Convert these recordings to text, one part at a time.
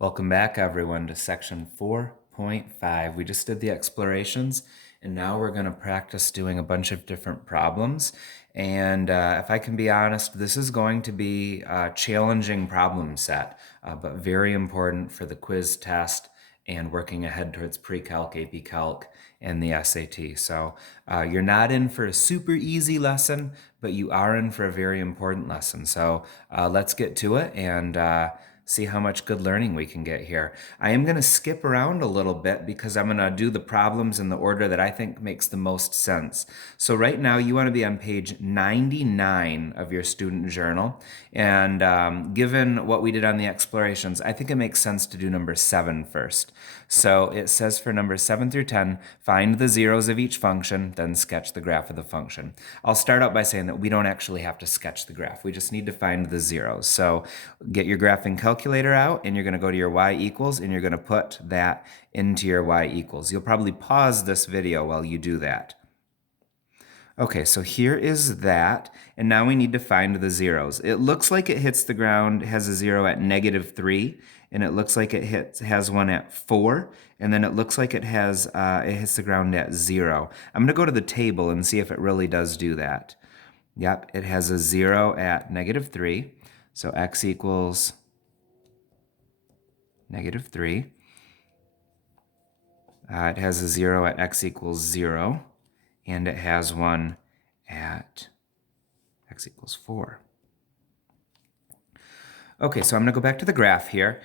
Welcome back, everyone, to section 4.5. We just did the explorations, and now we're going to practice doing a bunch of different problems. And if I can be honest, this is going to be a challenging problem set, but very important for the quiz test and working ahead towards pre-calc, AP Calc, and the SAT. So you're not in for a super easy lesson, but you are in for a very important lesson. So let's get to it and see how much good learning we can get here. I am going to skip around a little bit because I'm going to do the problems in the order that I think makes the most sense. So right now you want to be on page 99 of your student journal. And given what we did on the explorations, I think it makes sense to do number 7 first. So it says for numbers 7 through 10, find the zeros of each function, then sketch the graph of the function. I'll start out by saying that we don't actually have to sketch the graph. We just need to find the zeros. So get your graphing calculator out, and you're going to go to your y equals, and you're going to put that into your y equals. You'll probably pause this video while you do that. Okay, so here is that, and now we need to find the zeros. It looks like it hits the ground, has a zero at -3, and it looks like it has one at 4, and then it looks like it hits the ground at 0. I'm going to go to the table and see if it really does do that. Yep, it has a 0 at -3, so x equals -3. It has a 0 at x equals 0. And it has one at x equals 4. Okay, so I'm going to go back to the graph here.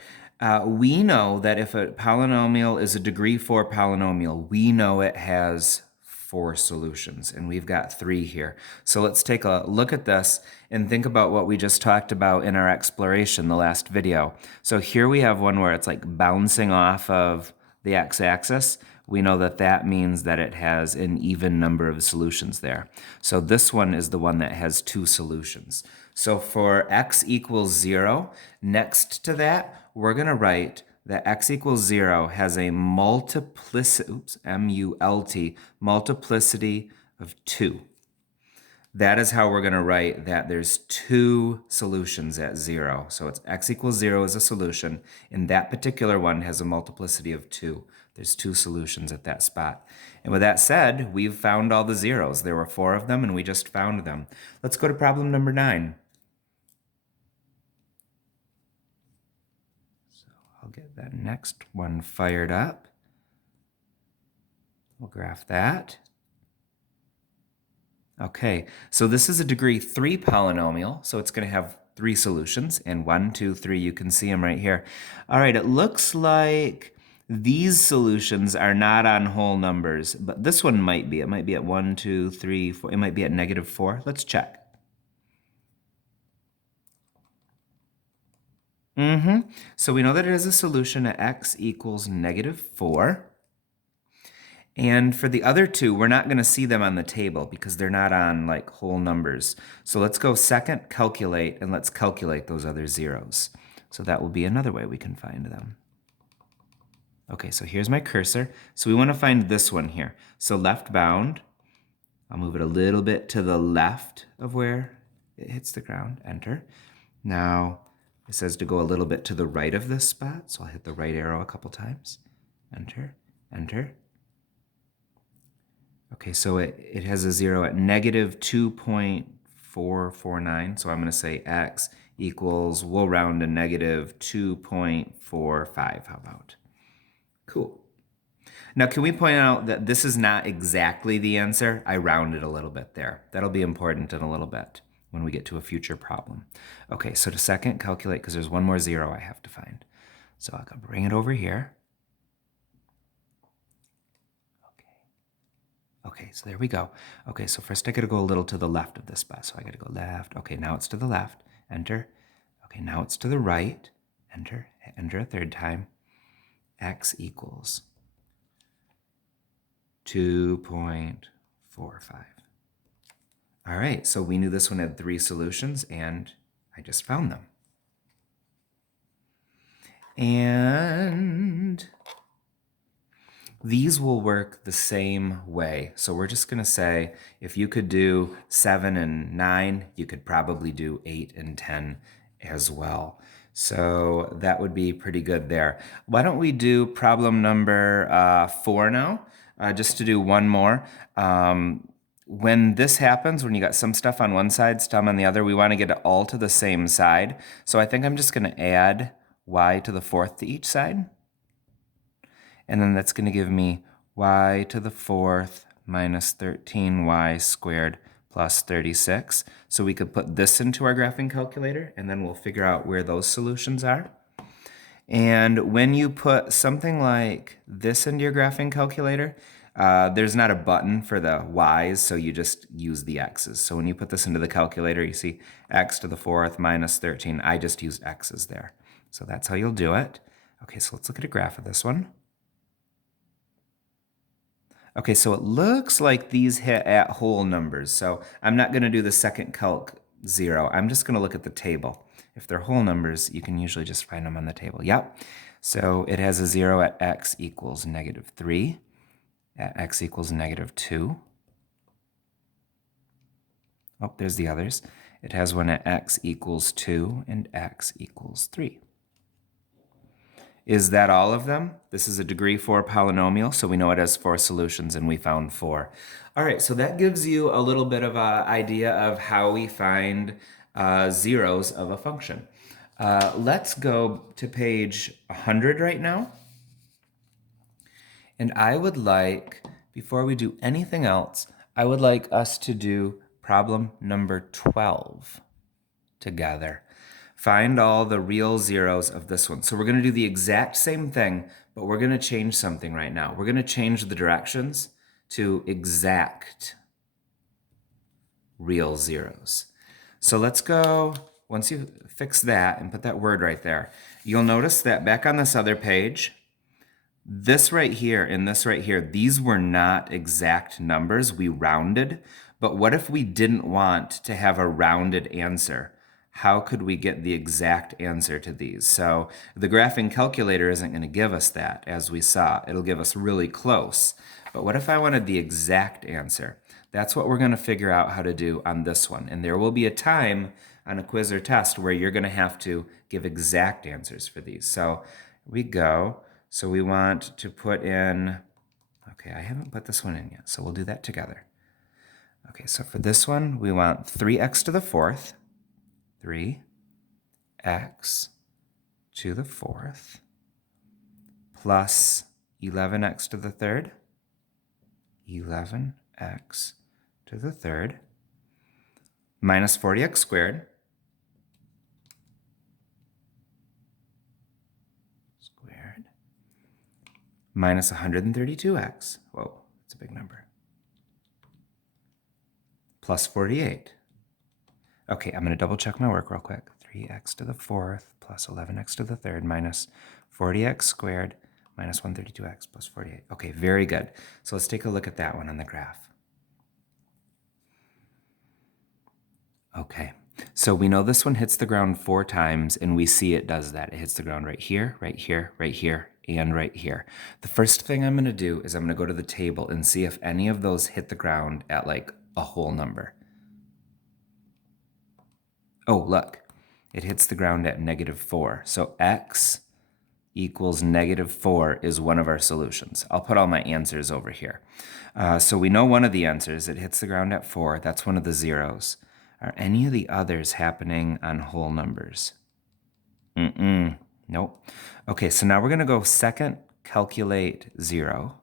We know that if a polynomial is a degree 4 polynomial, we know it has 4 solutions, and we've got 3 here. So let's take a look at this and think about what we just talked about in our exploration, the last video. So here we have one where it's like bouncing off of the x-axis. We know that that means that it has an even number of solutions there. So this one is the one that has 2 solutions. So for x equals 0, next to that, we're going to write that x equals 0 has a multiplicity, M-U-L-T, multiplicity of 2. That is how we're going to write that there's 2 solutions at 0. So it's x equals 0 is a solution, and that particular one has a multiplicity of 2. There's 2 solutions at that spot. And with that said, we've found all the zeros. There were 4 of them, and we just found them. Let's go to problem number 9. So I'll get that next one fired up. We'll graph that. Okay, so this is a degree 3 polynomial, so it's going to have 3 solutions, and 1, 2, 3, you can see them right here. All right, it looks like these solutions are not on whole numbers, but this one might be. It might be at 1, 2, 3, 4. It might be at -4. Let's check. So we know that it has a solution at x equals -4. And for the other 2, we're not going to see them on the table because they're not on like whole numbers. So let's go second, calculate, and let's calculate those other zeros. So that will be another way we can find them. Okay, so here's my cursor. So we want to find this one here. So left bound, I'll move it a little bit to the left of where it hits the ground, enter. Now it says to go a little bit to the right of this spot, so I'll hit the right arrow a couple times, enter, enter. Okay, so it has a 0 at -2.449. So I'm going to say x equals, we'll round to -2.45. How about? Cool. Now, can we point out that this is not exactly the answer? I rounded a little bit there. That'll be important in a little bit when we get to a future problem. Okay, so to second, calculate, because there's one more 0 I have to find. So I'll bring it over here. Okay, so there we go. Okay, so first I gotta go a little to the left of this spot. So I gotta go left. Okay, now it's to the left. Enter. Okay, now it's to the right. Enter. Enter a third time. X equals 2.45. All right, so we knew this one had 3 solutions, and I just found them. And these will work the same way. So we're just going to say if you could do 7 and 9, you could probably do 8 and 10 as well. So that would be pretty good there. Why don't we do problem number 4 now, just to do one more. When this happens, when you got some stuff on one side, some on the other, we want to get it all to the same side. So I think I'm just going to add y to the fourth to each side. And then that's going to give me y to the fourth minus 13y squared plus 36. So we could put this into our graphing calculator, and then we'll figure out where those solutions are. And when you put something like this into your graphing calculator, there's not a button for the y's, so you just use the x's. So when you put this into the calculator, you see x to the fourth minus 13. I just used x's there. So that's how you'll do it. Okay, so let's look at a graph of this one. Okay, so it looks like these hit at whole numbers. So I'm not going to do the second calc 0. I'm just going to look at the table. If they're whole numbers, you can usually just find them on the table. Yep. So it has a 0 at x equals negative 3, at x equals negative 2. Oh, there's the others. It has one at x equals 2 and x equals 3. Is that all of them? This is a degree 4 polynomial, so we know it has 4 solutions, and we found 4. All right, so that gives you a little bit of an idea of how we find zeros of a function. Let's go to page 100 right now. And I would like, before we do anything else, I would like us to do problem number 12 together. Find all the real zeros of this one. So we're going to do the exact same thing, but we're going to change something right now. We're going to change the directions to exact real zeros. So let's go, once you fix that and put that word right there, you'll notice that back on this other page, this right here and this right here, these were not exact numbers. We rounded. But what if we didn't want to have a rounded answer? How could we get the exact answer to these? So the graphing calculator isn't going to give us that, as we saw. It'll give us really close. But what if I wanted the exact answer? That's what we're going to figure out how to do on this one. And there will be a time on a quiz or test where you're going to have to give exact answers for these. So we go. So we want to put in, okay, I haven't put this one in yet, so we'll do that together. Okay, so for this one, we want 3x to the fourth, 3x to the fourth, plus 11x to the third, 11x to the third, minus 40x squared, minus 132x. Whoa, that's a big number. Plus 48. Okay, I'm going to double check my work real quick. 3x to the fourth plus 11x to the third minus 40x squared minus 132x plus 48. Okay, very good. So let's take a look at that one on the graph. Okay, so we know this one hits the ground 4 times, and we see it does that. It hits the ground right here, right here, right here, and right here. The first thing I'm going to do is I'm going to go to the table and see if any of those hit the ground at like a whole number. Oh, look, it hits the ground at -4. So x equals -4 is one of our solutions. I'll put all my answers over here. So we know one of the answers. It hits the ground at 4. That's one of the zeros. Are any of the others happening on whole numbers? Nope. Okay, so now we're going to go second calculate 0.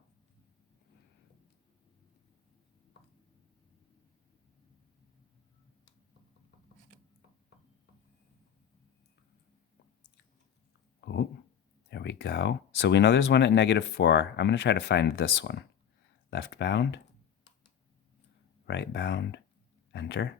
Oh, there we go. So we know there's one at -4. I'm going to try to find this one. Left bound, right bound, enter.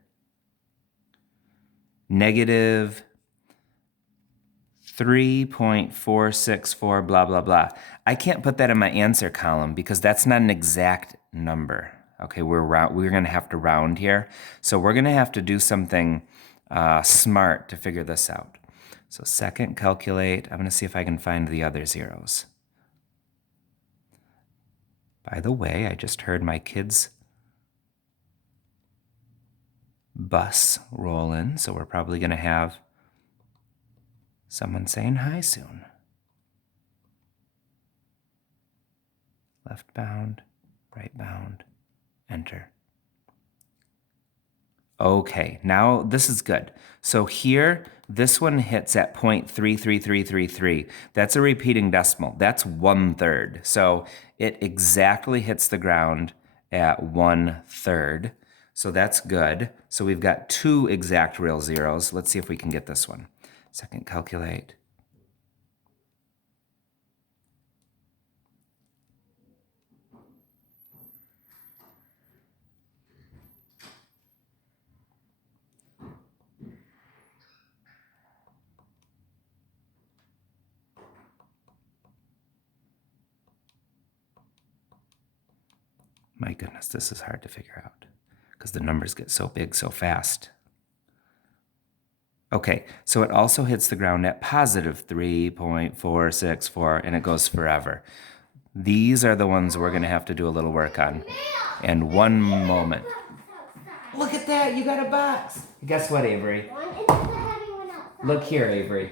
-3.464, blah, blah, blah. I can't put that in my answer column because that's not an exact number. Okay, we're going to have to round here. So we're going to have to do something smart to figure this out. So second calculate, I'm going to see if I can find the other zeros. By the way, I just heard my kids' bus roll in, so we're probably going to have Someone saying hi soon. Left bound, right bound, enter. Okay, now this is good. So here, this one hits at 0.33333. That's a repeating decimal. That's 1/3. So it exactly hits the ground at 1/3. So that's good. So we've got 2 exact real zeros. Let's see if we can get this one. Second, calculate. My goodness, this is hard to figure out because the numbers get so big so fast. Okay, so it also hits the ground at positive 3.464, and it goes forever. These are the ones we're going to have to do a little work on. And one moment. Look at that, you got a box. Guess what, Avery? Look here, Avery.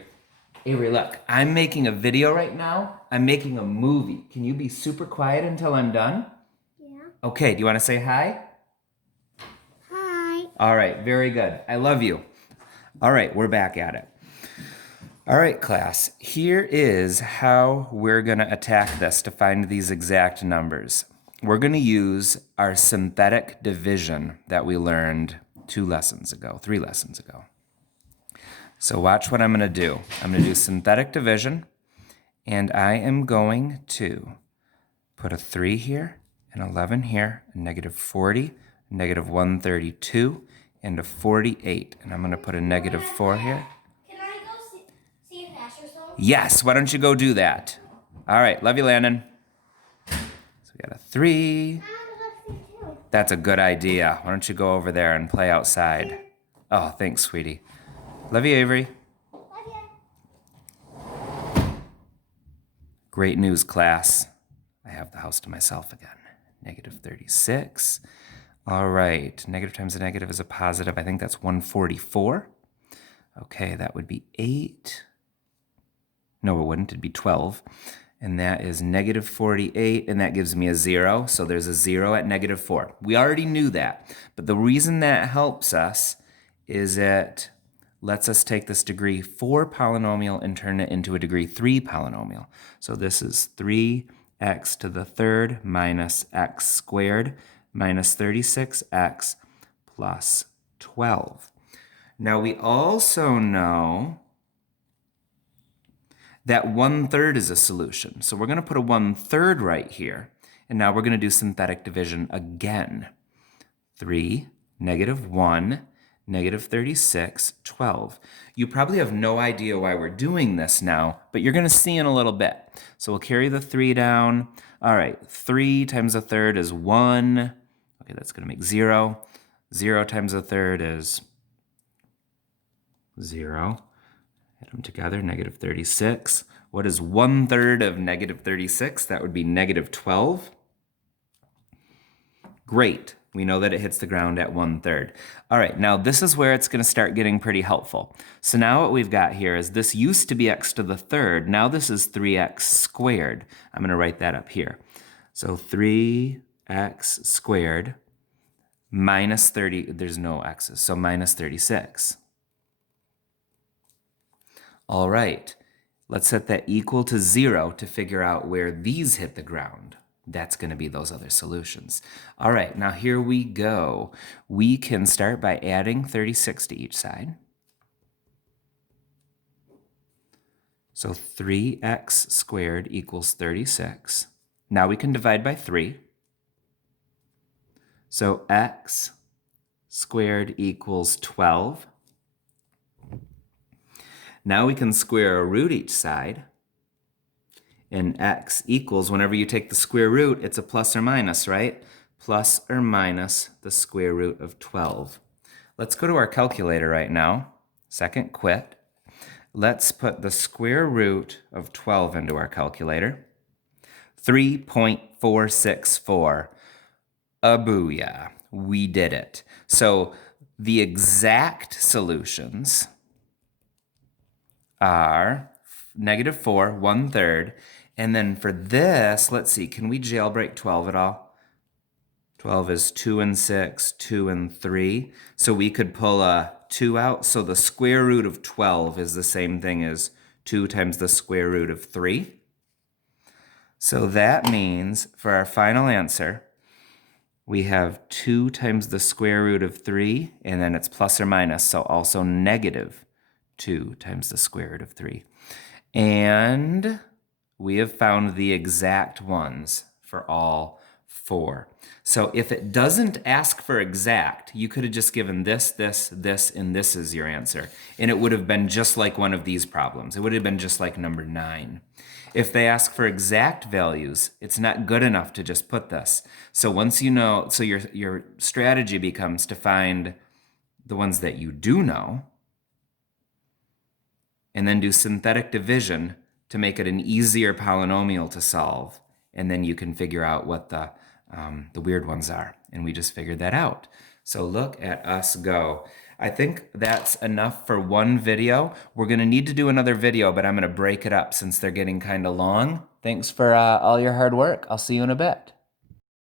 Avery, look, I'm making a video right now. I'm making a movie. Can you be super quiet until I'm done? Yeah. Okay, do you want to say hi? Hi. All right, very good. I love you. All right, we're back at it. All right, class, here is how we're going to attack this to find these exact numbers. We're going to use our synthetic division that we learned 3 lessons ago. So watch what I'm going to do. I'm going to do synthetic division, and I am going to put a 3 here, an 11 here, a -40, -132, and a 48. And I'm going to put a -4 here. Can I go see if Asher's home? Yes, why don't you go do that? All right, love you, Landon. So we got a 3. That's a good idea. Why don't you go over there and play outside? Oh, thanks, sweetie. Love you, Avery. Love ya. Great news, class. I have the house to myself again. -36. All right, negative times a negative is a positive. I think that's 144. Okay, that would be 8. No, it wouldn't. It'd be 12. And that is -48, and that gives me a 0. So there's a 0 at -4. We already knew that. But the reason that helps us is it lets us take this degree 4 polynomial and turn it into a degree 3 polynomial. So this is 3x to the third minus x squared minus 36x plus 12. Now we also know that 1/3 is a solution. So we're going to put a 1/3 right here. And now we're going to do synthetic division again. 3, -1, -36, 12. You probably have no idea why we're doing this now, but you're going to see in a little bit. So we'll carry the 3 down. All right, 3 times a third is 1. Okay, that's going to make 0. 0 times a third is 0. Add them together, -36. What is 1/3 of -36? That would be -12. Great. We know that it hits the ground at 1/3. All right, now this is where it's going to start getting pretty helpful. So now what we've got here is this used to be x to the third. Now this is 3x squared. I'm going to write that up here. So 3x squared minus 30. There's no x's, so minus 36. All right, let's set that equal to 0 to figure out where these hit the ground. That's going to be those other solutions. All right, now here we go. We can start by adding 36 to each side. So 3x squared equals 36. Now we can divide by 3. So x squared equals 12. Now we can square a root each side. And x equals, whenever you take the square root, it's a plus or minus, right? Plus or minus the square root of 12. Let's go to our calculator right now. Second, quit. Let's put the square root of 12 into our calculator. 3.464. A booyah. We did it. So the exact solutions are -4, 1/3. And then for this, let's see, can we jailbreak 12 at all? 12 is 2 and 6, 2 and 3. So we could pull a 2 out. So the square root of 12 is the same thing as 2 times the square root of 3. So that means for our final answer, we have 2 times the square root of 3, and then it's plus or minus, so also -2 times the square root of 3. And we have found the exact ones for all 4. So if it doesn't ask for exact, you could have just given this, this, this, and this is your answer. And it would have been just like one of these problems. It would have been just like number 9. If they ask for exact values, it's not good enough to just put this. So once you know, so your strategy becomes to find the ones that you do know, and then do synthetic division to make it an easier polynomial to solve. And then you can figure out what the weird ones are. And we just figured that out. So look at us go. I think that's enough for one video. We're going to need to do another video, but I'm going to break it up since they're getting kind of long. Thanks for all your hard work. I'll see you in a bit.